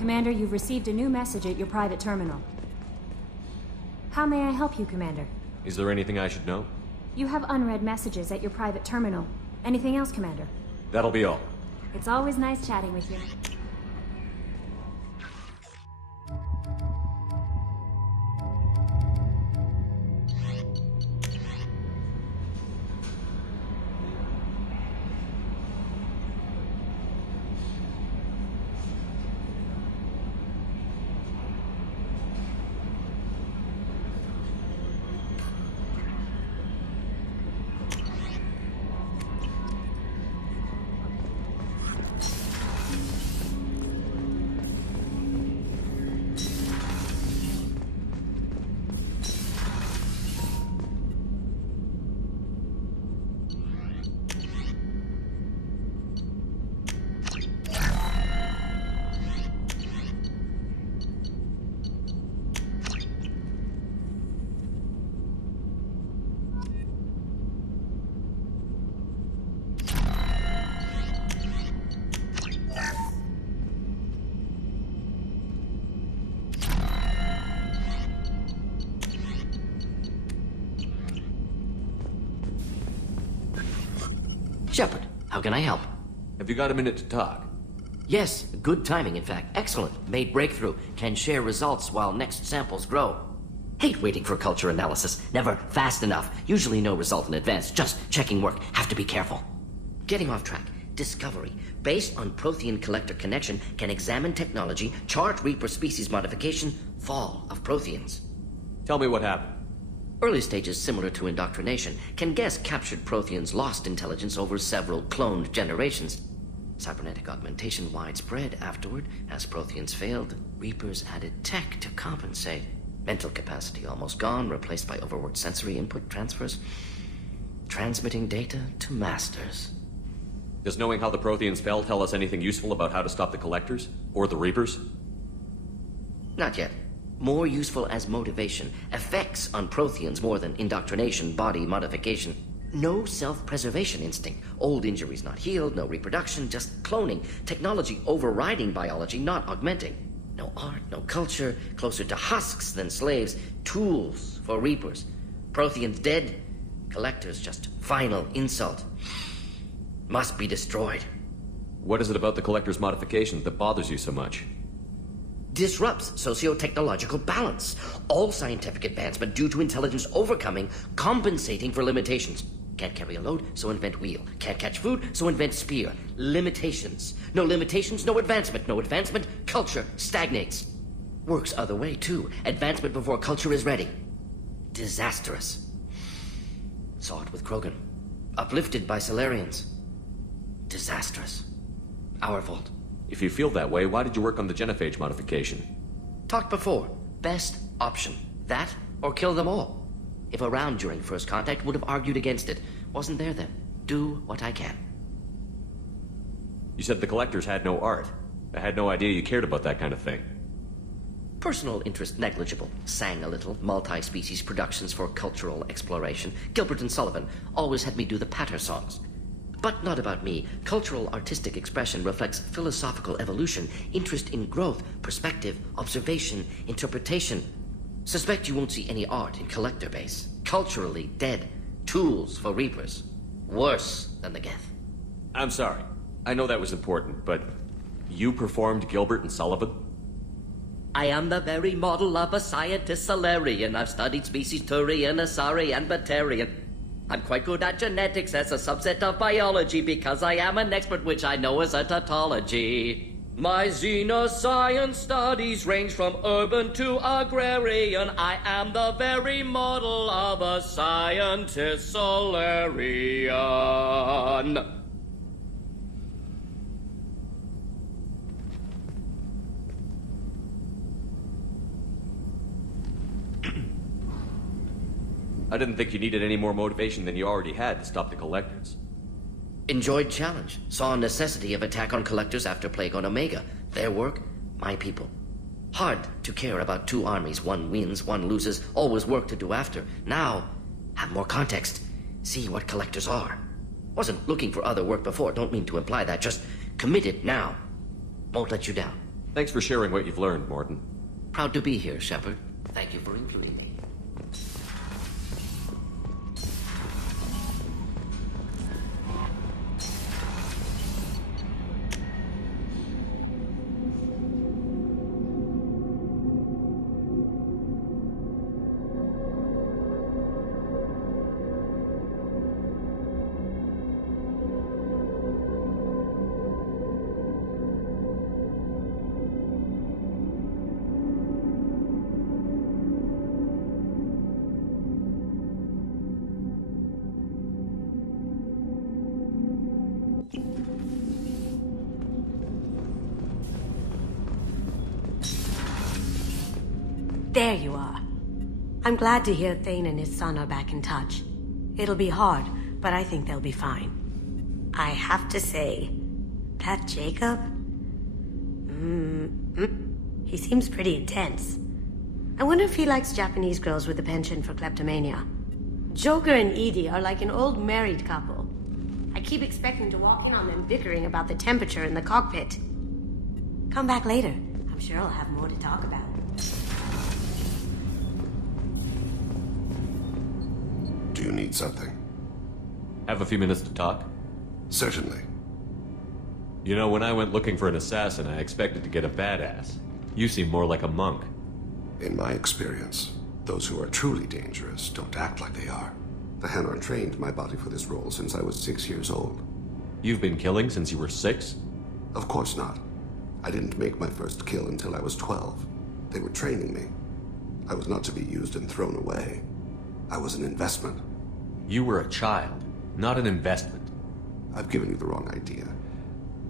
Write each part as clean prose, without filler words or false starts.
Commander, you've received a new message at your private terminal. How may I help you, Commander? Is there anything I should know? You have unread messages at your private terminal. Anything else, Commander? That'll be all. It's always nice chatting with you. Shepard, how can I help? Have you got a minute to talk? Yes, good timing, in fact. Excellent. Made breakthrough. Can share results while next samples grow. Hate waiting for culture analysis. Never fast enough. Usually no result in advance. Just checking work. Have to be careful. Getting off track. Discovery. Based on Prothean collector connection, can examine technology, chart Reaper species modification, fall of Protheans. Tell me what happened. Early stages similar to indoctrination. Can guess captured Protheans lost intelligence over several cloned generations. Cybernetic augmentation widespread afterward. As Protheans failed, Reapers added tech to compensate. Mental capacity almost gone, replaced by overworked sensory input transfers. Transmitting data to masters. Does knowing how the Protheans fell tell us anything useful about how to stop the Collectors? Or the Reapers? Not yet. More useful as motivation. Effects on Protheans more than indoctrination, body modification. No self-preservation instinct. Old injuries not healed, no reproduction, just cloning. Technology overriding biology, not augmenting. No art, no culture, closer to husks than slaves. Tools for Reapers. Protheans dead, Collectors just final insult. Must be destroyed. What is it about the Collector's modification that bothers you so much? Disrupts socio-technological balance. All scientific advancement due to intelligence overcoming, compensating for limitations. Can't carry a load, so invent wheel. Can't catch food, so invent spear. Limitations. No limitations, no advancement. No advancement, culture stagnates. Works other way, too. Advancement before culture is ready. Disastrous. Saw it with Krogan. Uplifted by Solarians. Disastrous. Our fault. If you feel that way, why did you work on the genophage modification? Talked before. Best option. That, or kill them all. If around during first contact, would have argued against it. Wasn't there then. Do what I can. You said the Collectors had no art. I had no idea you cared about that kind of thing. Personal interest negligible. Sang a little. Multi-species productions for cultural exploration. Gilbert and Sullivan always had me do the patter songs. But not about me. Cultural artistic expression reflects philosophical evolution, interest in growth, perspective, observation, interpretation. Suspect you won't see any art in Collector base. Culturally dead. Tools for Reapers. Worse than the Geth. I'm sorry. I know that was important, but you performed Gilbert and Sullivan? I am the very model of a scientist Solarian. I've studied species Turian, Asari, and Batarian. I'm quite good at genetics as a subset of biology because I am an expert, which I know is a tautology. My xenoscience studies range from urban to agrarian. I am the very model of a scientist Solarian. I didn't think you needed any more motivation than you already had to stop the Collectors. Enjoyed challenge. Saw necessity of attack on Collectors after Plague on Omega. Their work, my people. Hard to care about two armies. One wins, one loses. Always work to do after. Now, have more context. See what Collectors are. Wasn't looking for other work before. Don't mean to imply that. Just committed now. Won't let you down. Thanks for sharing what you've learned, Morton. Proud to be here, Shepard. Thank you for including me. There you are. I'm glad to hear Thane and his son are back in touch. It'll be hard, but I think they'll be fine. I have to say, that Jacob? He seems pretty intense. I wonder if he likes Japanese girls with a penchant for kleptomania. Joker and Edie are like an old married couple. I keep expecting to walk in on them bickering about the temperature in the cockpit. Come back later. I'm sure I'll have more to talk about. Do you need something? Have a few minutes to talk? Certainly. You know, when I went looking for an assassin, I expected to get a badass. You seem more like a monk. In my experience, those who are truly dangerous don't act like they are. The Hanar trained my body for this role since I was 6 years old. You've been killing since you were 6? Of course not. I didn't make my first kill until I was 12. They were training me. I was not to be used and thrown away. I was an investment. You were a child, not an investment. I've given you the wrong idea.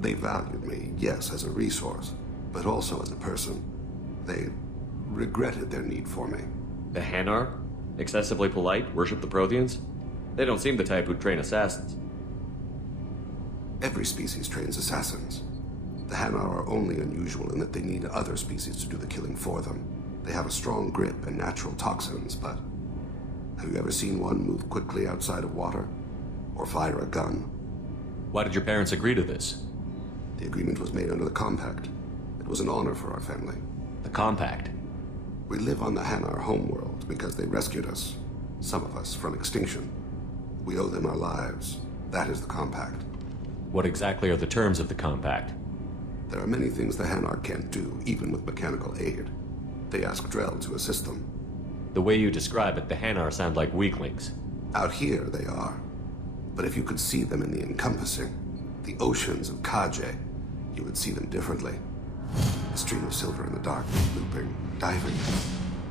They valued me, yes, as a resource, but also as a person. They regretted their need for me. The Hanar? Excessively polite, worship the Protheans? They don't seem the type who'd train assassins. Every species trains assassins. The Hanar are only unusual in that they need other species to do the killing for them. They have a strong grip and natural toxins, but have you ever seen one move quickly outside of water? Or fire a gun? Why did your parents agree to this? The agreement was made under the Compact. It was an honor for our family. The Compact? We live on the Hanar homeworld because they rescued us, some of us, from extinction. We owe them our lives. That is the Compact. What exactly are the terms of the Compact? There are many things the Hanar can't do, even with mechanical aid. They ask Drell to assist them. The way you describe it, the Hanar sound like weaklings. Out here, they are. But if you could see them in the encompassing, the oceans of Kaje, you would see them differently. A stream of silver in the dark, looping, diving.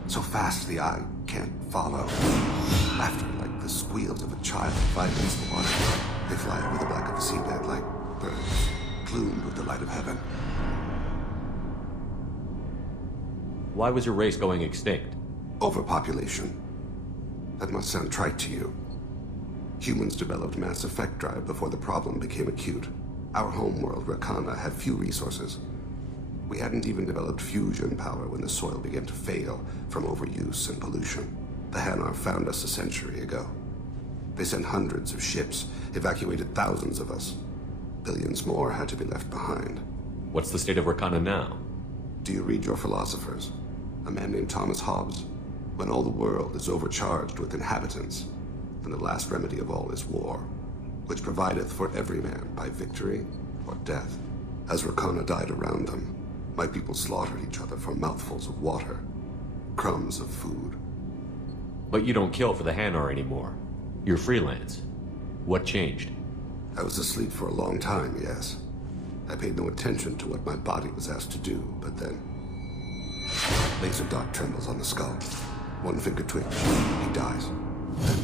So fast the eye can't follow. Laughter like the squeals of a child vibrates the water. They fly over the black of the seabed like birds, plumed with the light of heaven. Why was your race going extinct? Overpopulation. That must sound trite to you. Humans developed mass effect drive before the problem became acute. Our homeworld, Rakana, had few resources. We hadn't even developed fusion power when the soil began to fail from overuse and pollution. The Hanar found us a century ago. They sent hundreds of ships, evacuated thousands of us. Billions more had to be left behind. What's the state of Rakana now? Do you read your philosophers? A man named Thomas Hobbes? When all the world is overcharged with inhabitants, and the last remedy of all is war, which provideth for every man by victory or death. As Rakana died around them, my people slaughtered each other for mouthfuls of water, crumbs of food. But you don't kill for the Hanar anymore. You're freelance. What changed? I was asleep for a long time, yes. I paid no attention to what my body was asked to do, but then... Laser dot trembles on the skull. One finger twitch, he dies. Then,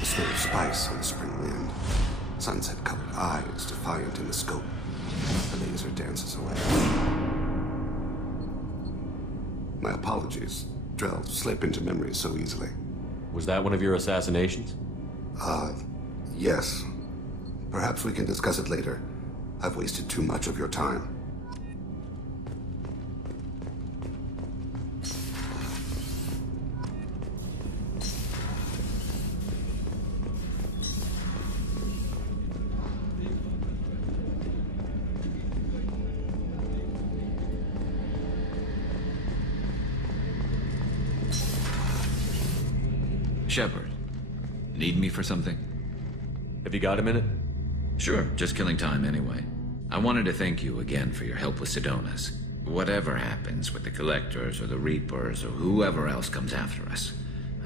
the smell of spice on the spring wind. Sunset-colored eyes defiant in the scope. The laser dances away. My apologies. Drell slip into memory so easily. Was that one of your assassinations? Yes. Perhaps we can discuss it later. I've wasted too much of your time. Shepard, need me for something? Have you got a minute? Sure, just killing time anyway. I wanted to thank you again for your help with Sedona's. Whatever happens with the Collectors or the Reapers or whoever else comes after us,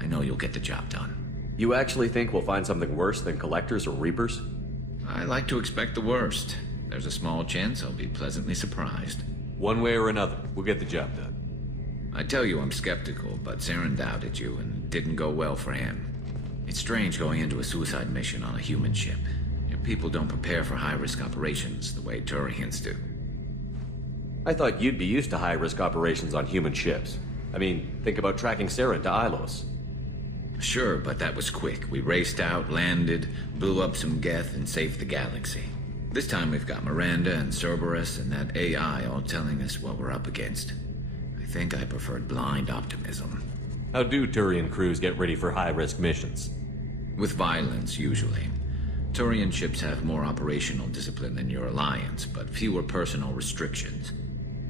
I know you'll get the job done. You actually think we'll find something worse than Collectors or Reapers? I like to expect the worst. There's a small chance I'll be pleasantly surprised. One way or another, we'll get the job done. I tell you I'm skeptical, but Saren doubted you and it didn't go well for him. It's strange going into a suicide mission on a human ship. Your people don't prepare for high-risk operations the way Turians do. I thought you'd be used to high-risk operations on human ships. I mean, think about tracking Saren to Ilos. Sure, but that was quick. We raced out, landed, blew up some Geth, and saved the galaxy. This time we've got Miranda and Cerberus and that AI all telling us what we're up against. I think I preferred blind optimism. How do Turian crews get ready for high-risk missions? With violence, usually. Turian ships have more operational discipline than your alliance, but fewer personal restrictions.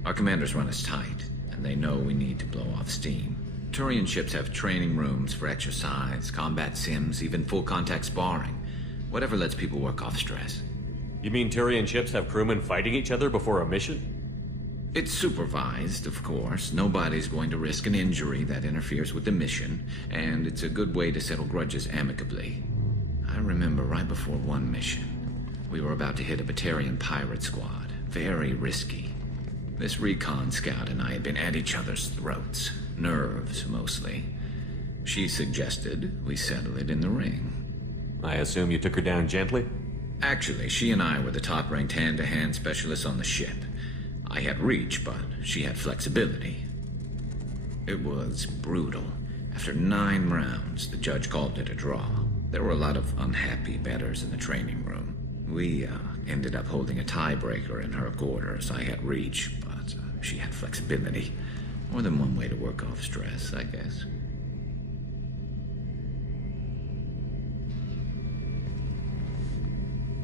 Our commanders run us tight, and they know we need to blow off steam. Turian ships have training rooms for exercise, combat sims, even full-contact sparring. Whatever lets people work off stress. You mean Turian ships have crewmen fighting each other before a mission? It's supervised, of course. Nobody's going to risk an injury that interferes with the mission, and it's a good way to settle grudges amicably. I remember right before one mission, we were about to hit a Batarian pirate squad. Very risky. This recon scout and I had been at each other's throats. Nerves, mostly. She suggested we settle it in the ring. I assume you took her down gently? Actually, she and I were the top-ranked hand-to-hand specialists on the ship. I had reach, but she had flexibility. It was brutal. After 9 rounds, the judge called it a draw. There were a lot of unhappy bettors in the training room. We ended up holding a tiebreaker in her quarters. I had reach, but she had flexibility. More than one way to work off stress, I guess.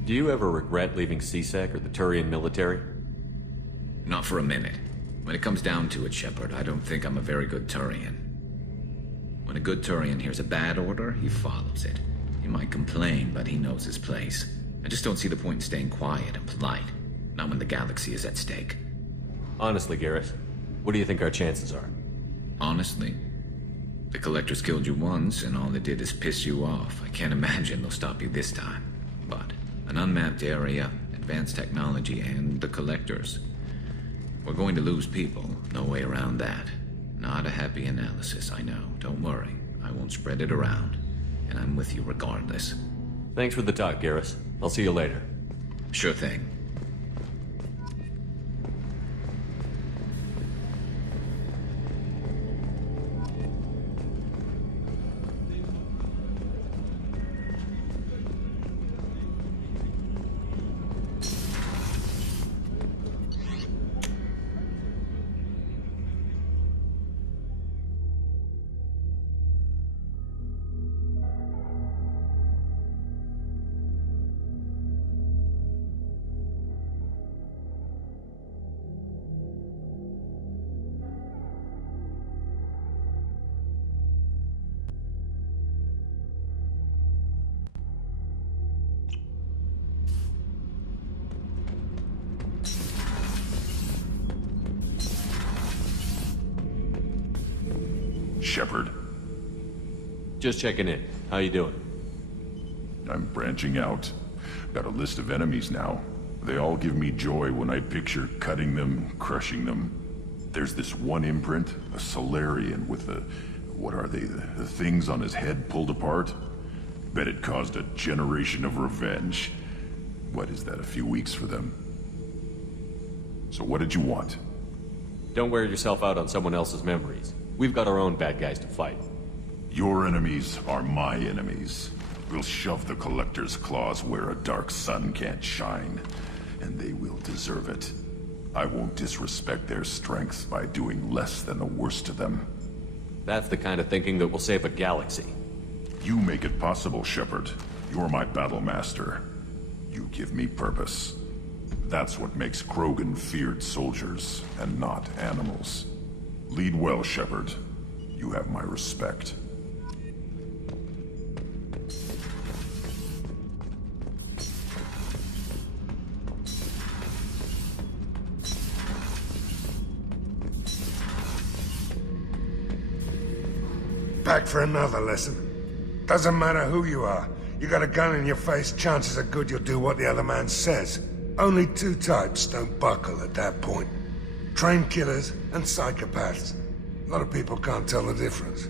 Do you ever regret leaving CSEC or the Turian military? Not for a minute. When it comes down to it, Shepard, I don't think I'm a very good Turian. When a good Turian hears a bad order, he follows it. He might complain, but he knows his place. I just don't see the point in staying quiet and polite. Not when the galaxy is at stake. Honestly, Garrett, what do you think our chances are? Honestly? The Collectors killed you once, and all they did is piss you off. I can't imagine they'll stop you this time. But an unmapped area, advanced technology, and the Collectors. We're going to lose people. No way around that. Not a happy analysis, I know. Don't worry. I won't spread it around. And I'm with you regardless. Thanks for the talk, Garrus. I'll see you later. Sure thing. Shepard. Just checking in. How you doing? I'm branching out. Got a list of enemies now. They all give me joy when I picture cutting them, crushing them. There's this one imprint, a Solarian with the... what are they? The things on his head pulled apart? Bet it caused a generation of revenge. What is that, a few weeks for them? So what did you want? Don't wear yourself out on someone else's memories. We've got our own bad guys to fight. Your enemies are my enemies. We'll shove the Collector's claws where a dark sun can't shine, and they will deserve it. I won't disrespect their strength by doing less than the worst to them. That's the kind of thinking that will save a galaxy. You make it possible, Shepard. You're my battle master. You give me purpose. That's what makes Krogan feared soldiers, and not animals. Lead well, Shepard. You have my respect. back for another lesson. Doesn't matter who you are. You got a gun in your face, chances are good you'll do what the other man says. Only two types don't buckle at that point. Trained killers and psychopaths. A lot of people can't tell the difference.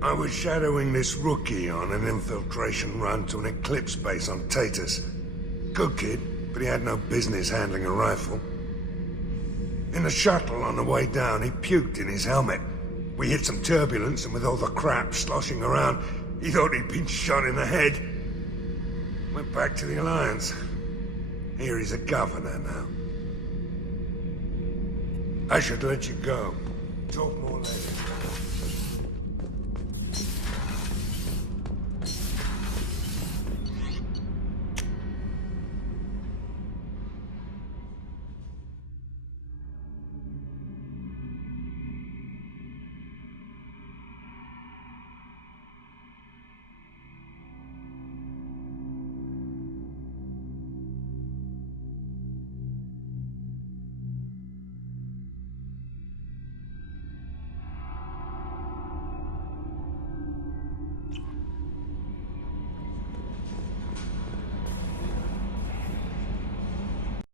I was shadowing this rookie on an infiltration run to an Eclipse base on Tatus. Good kid, but he had no business handling a rifle. In the shuttle on the way down, he puked in his helmet. We hit some turbulence, and with all the crap sloshing around, he thought he'd been shot in the head. Went back to the Alliance. Here he's a governor now. I should let you go. Talk more later.